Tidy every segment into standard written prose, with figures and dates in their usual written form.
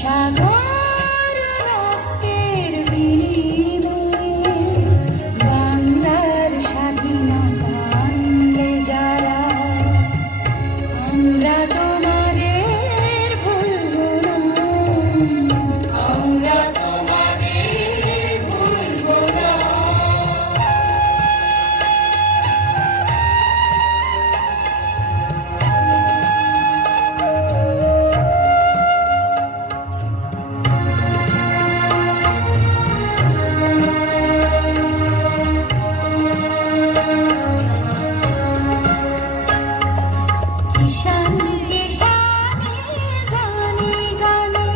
সাগর রক্তের বিনিময়ে বাংলার স্বাধীনতা আনলে যারা, আমরা তোমাদের ভুলবো না, আমরা তোমাদের ভুলবো না। কিষান কিষানের গানে গানে,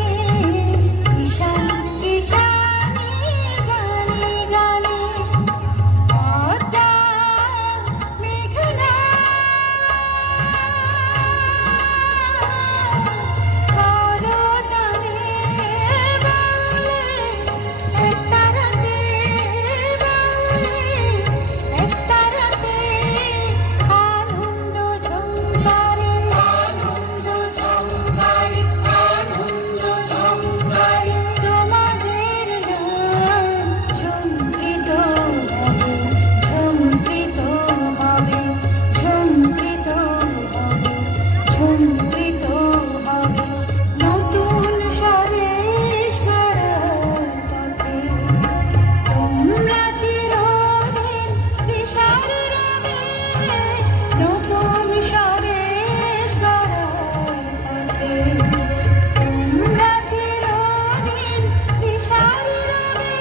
কিষান কিষানের গানে গানে, পদ্মা মেঘনা করতানে বলে, একতারাতে বলে, একতারাতে আনন্দ ঝঙ্কারে, আনন্দ ঝঙ্কারে, আনন্দ ঝঙ্কারে, তোমাদের নাম ঝঙ্কৃত হবে, ঝঙ্কৃত হবে, ঝঙ্কৃত হবে, ঝঙ্কৃত হবে, নতুন স্বদেশ গড়ার পথে তোমরা চিরদিন দিশারি রবে, নতুন স্বদেশ গড়ার পথে তোমরা চিরদিন দিশারি রবে,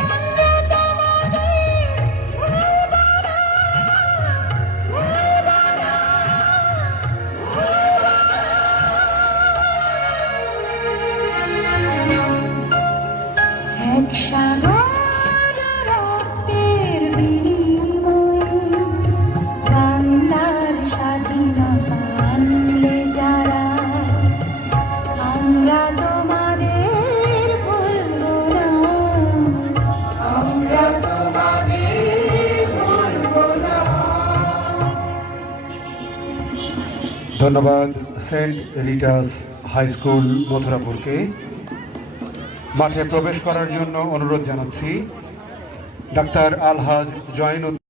আমরা তোমাদের ভুলবো না, ভুলবো না, ভুলবো না। এক সাগর রক্তের বিনিময়ে বাংলার স্বাধীনতা আনলে যারা, আমরা তোমাদের ভুলবো না, আমরা তোমাদের ভুলবো না। ধন্যবাদ সেন্ট রিটাস হাই স্কুল মথুরাপুরকে। মাঠে প্রবেশ করার জন্য অনুরোধ জানাচ্ছি ডাক্তার আলহাজ জয়নুদ্দিন।